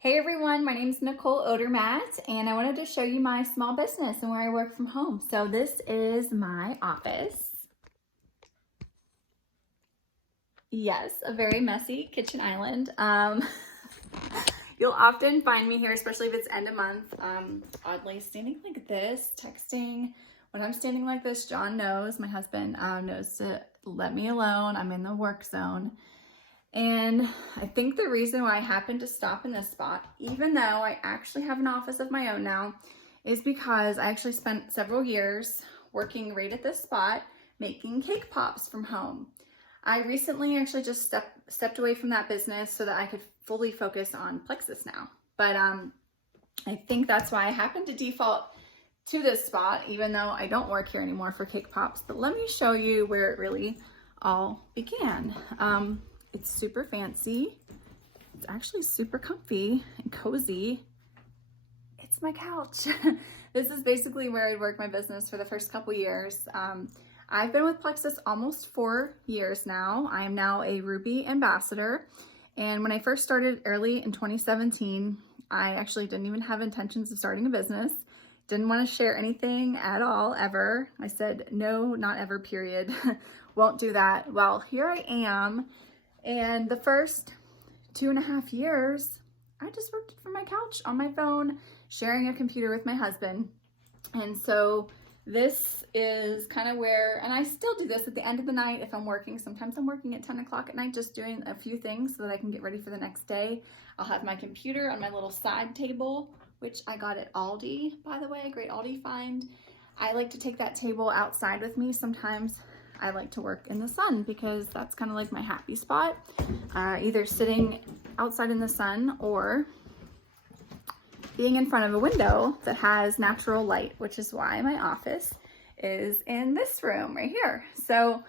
Hey everyone, my name is Nicole Odermatt and I wanted to show you my small business and where I work from home. So this is my office. Yes, a very messy kitchen island. You'll often find me here, especially if it's end of month, oddly standing like this, texting. When I'm standing like this, John knows, my husband knows to let me alone. I'm in the work zone. And I think the reason why I happened to stop in this spot, even though I actually have an office of my own now, is because I actually spent several years working right at this spot, making cake pops from home. I recently actually just stepped away from that business so that I could fully focus on Plexus now. But I think that's why I happened to default to this spot, even though I don't work here anymore for cake pops. But let me show you where it really all began. It's super fancy. It's actually super comfy and cozy. It's my couch. This is basically where I work my business for the first couple years. I've been with Plexus almost 4 years now. I am now a Ruby ambassador. And when I first started early in 2017, I actually didn't even have intentions of starting a business. Didn't want to share anything at all, ever. I said, no, not ever, period. Won't do that. Well, here I am. And the first 2.5 years, I just worked from my couch on my phone, sharing a computer with my husband. And so this is kind of where, and I still do this at the end of the night if I'm working. Sometimes I'm working at 10 o'clock at night, just doing a few things so that I can get ready for the next day. I'll have my computer on my little side table, which I got at Aldi, by the way, a great Aldi find. I like to take that table outside with me. Sometimes I like to work in the sun because that's kind of like my happy spot, either sitting outside in the sun or being in front of a window that has natural light, which is why my office is in this room right here. So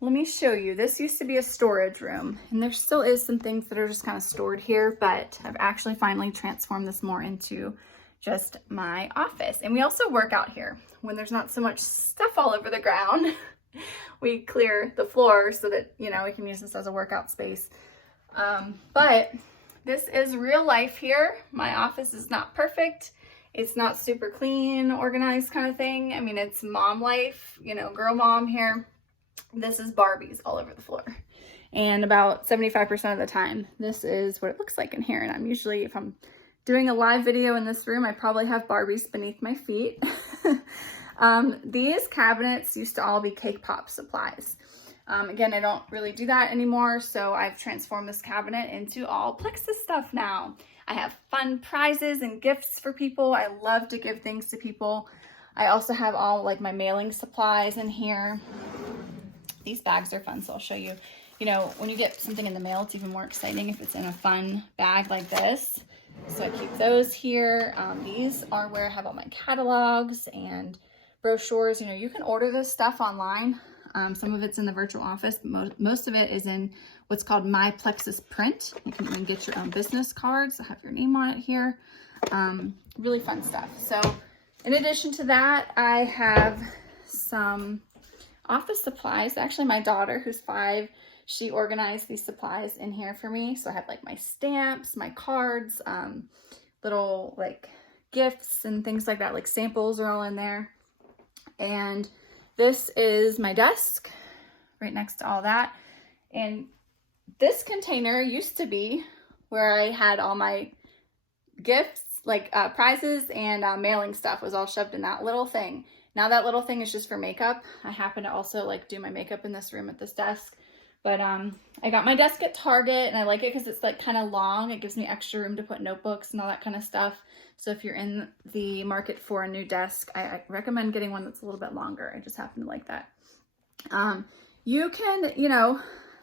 let me show you. This used to be a storage room, and there still is some things that are just kind of stored here, but I've actually finally transformed this more into just my office. And we also work out here when there's not so much stuff all over the ground. We clear the floor so that, you know, we can use this as a workout space. But this is real life here. My office is not perfect. It's not super clean, organized kind of thing. I mean, it's mom life, you know, girl mom here. This is Barbies all over the floor. And about 75% of the time, this is what it looks like in here. And I'm usually, if I'm doing a live video in this room, I probably have Barbies beneath my feet. These cabinets used to all be cake pop supplies. Again, I don't really do that anymore, so I've transformed this cabinet into all Plexus stuff now. I have fun prizes and gifts for people. I love to give things to people. I also have all like my mailing supplies in here. These bags are fun, so I'll show you. You know, when you get something in the mail, it's even more exciting if it's in a fun bag like this. So I keep those here. These are where I have all my catalogs and brochures. You know, you can order this stuff online. Some of it's in the virtual office, but most of it is in what's called My Plexus Print. You can even get your own business cards that have your name on it here. Really fun stuff. So in addition to that, I have some office supplies. Actually, my daughter, who's 5, she organized these supplies in here for me. So I have like my stamps, my cards, little like gifts and things like that, like samples are all in there. And this is my desk right next to all that. And this container used to be where I had all my gifts, like prizes and mailing stuff was all shoved in that little thing. Now that little thing is just for makeup. I happen to also like do my makeup in this room at this desk. But I got my desk at Target, and I like it because it's like kind of long. It gives me extra room to put notebooks and all that kind of stuff. So if you're in the market for a new desk, I recommend getting one that's a little bit longer. I just happen to like that. You can, you know,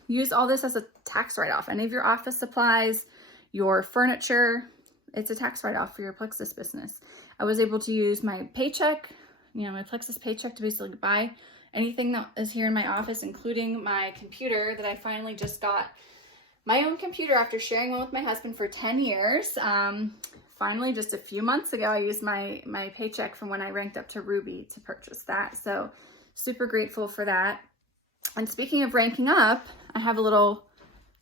use all this as a tax write-off. Any of your office supplies, your furniture, it's a tax write-off for your Plexus business. I was able to use my paycheck, you know, my Plexus paycheck to basically buy anything that is here in my office, including my computer that I finally just got my own computer after sharing one with my husband for 10 years. Finally, just a few months ago, I used my paycheck from when I ranked up to Ruby to purchase that. So super grateful for that. And speaking of ranking up, I have a little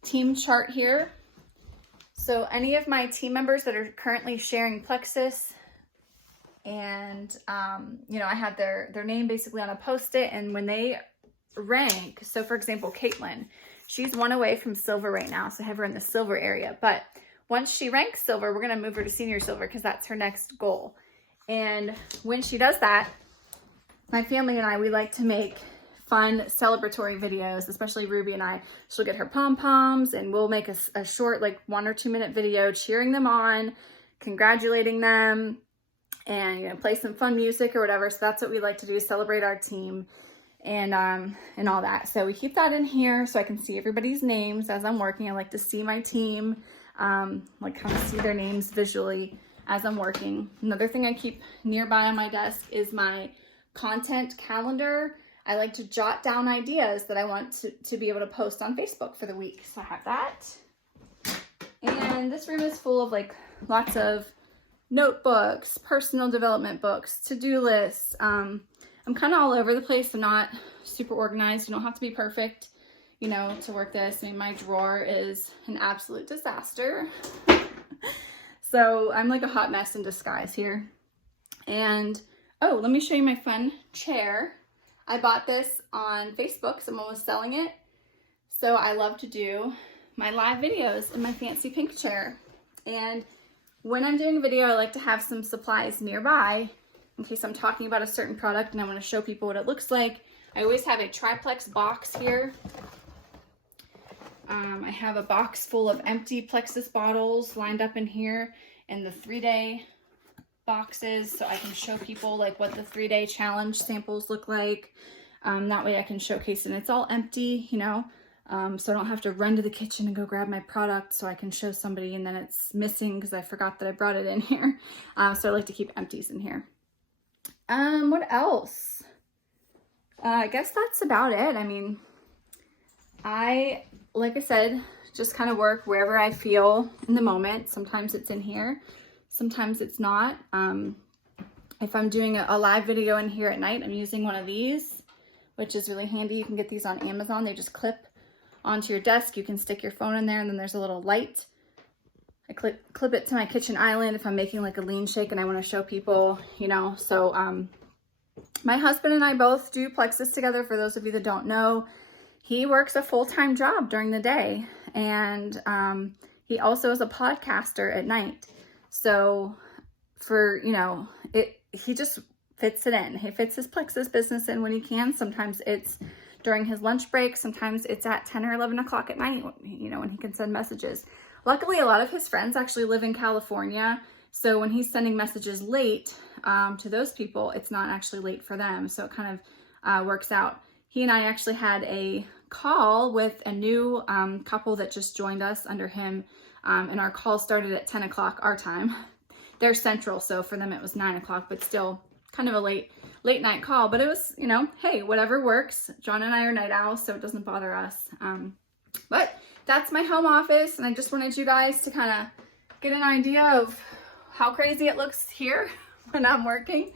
team chart here. So any of my team members that are currently sharing Plexus, and you know, I have their name basically on a post-it, and when they rank, so for example, Caitlin, she's one away from silver right now, so I have her in the silver area, but once she ranks silver, we're gonna move her to senior silver because that's her next goal. And when she does that, my family and I, we like to make fun celebratory videos, especially Ruby and I. She'll get her pom-poms and we'll make a short, like 1 or 2 minute video cheering them on, congratulating them, and, you know, play some fun music or whatever. So that's what we like to do, celebrate our team and all that. So we keep that in here so I can see everybody's names as I'm working. I like to see my team, like kind of see their names visually as I'm working. Another thing I keep nearby on my desk is my content calendar. I like to jot down ideas that I want to be able to post on Facebook for the week. So I have that. And this room is full of like lots of notebooks, personal development books, to-do lists. I'm kind of all over the place. I'm not super organized. You don't have to be perfect, you know, to work this. I mean, my drawer is an absolute disaster. So I'm like a hot mess in disguise here. And, oh, let me show you my fun chair. I bought this on Facebook. Someone was selling it. So I love to do my live videos in my fancy pink chair. And when I'm doing a video, I like to have some supplies nearby in case I'm talking about a certain product and I want to show people what it looks like. I always have a triplex box here. I have a box full of empty Plexus bottles lined up in here and the 3-day boxes, so I can show people like what the 3-day challenge samples look like. That way I can showcase it and it's all empty, you know, so I don't have to run to the kitchen and go grab my product so I can show somebody and then it's missing because I forgot that I brought it in here. So I like to keep empties in here. What else? I guess that's about it. I mean, like I said, just kind of work wherever I feel in the moment. Sometimes it's in here, sometimes it's not. If I'm doing a live video in here at night, I'm using one of these, which is really handy. You can get these on Amazon. They just clip onto your desk. You can stick your phone in there and then there's a little light. I clip it to my kitchen island if I'm making like a lean shake and I want to show people, you know. So my husband and I both do Plexus together. For those of you that don't know, he works a full-time job during the day and he also is a podcaster at night. So for, you know, he just fits it in. He fits his Plexus business in when he can. Sometimes it's during his lunch break. Sometimes it's at 10 or 11 o'clock at night, you know, when he can send messages. Luckily, a lot of his friends actually live in California. So when he's sending messages late to those people, it's not actually late for them. So it kind of works out. He and I actually had a call with a new couple that just joined us under him. And our call started at 10 o'clock our time. They're central, so for them it was 9 o'clock, but still kind of a late night call. But it was, you know, hey, whatever works. John and I are night owls, so it doesn't bother us. But that's my home office, and I just wanted you guys to kind of get an idea of how crazy it looks here when I'm working.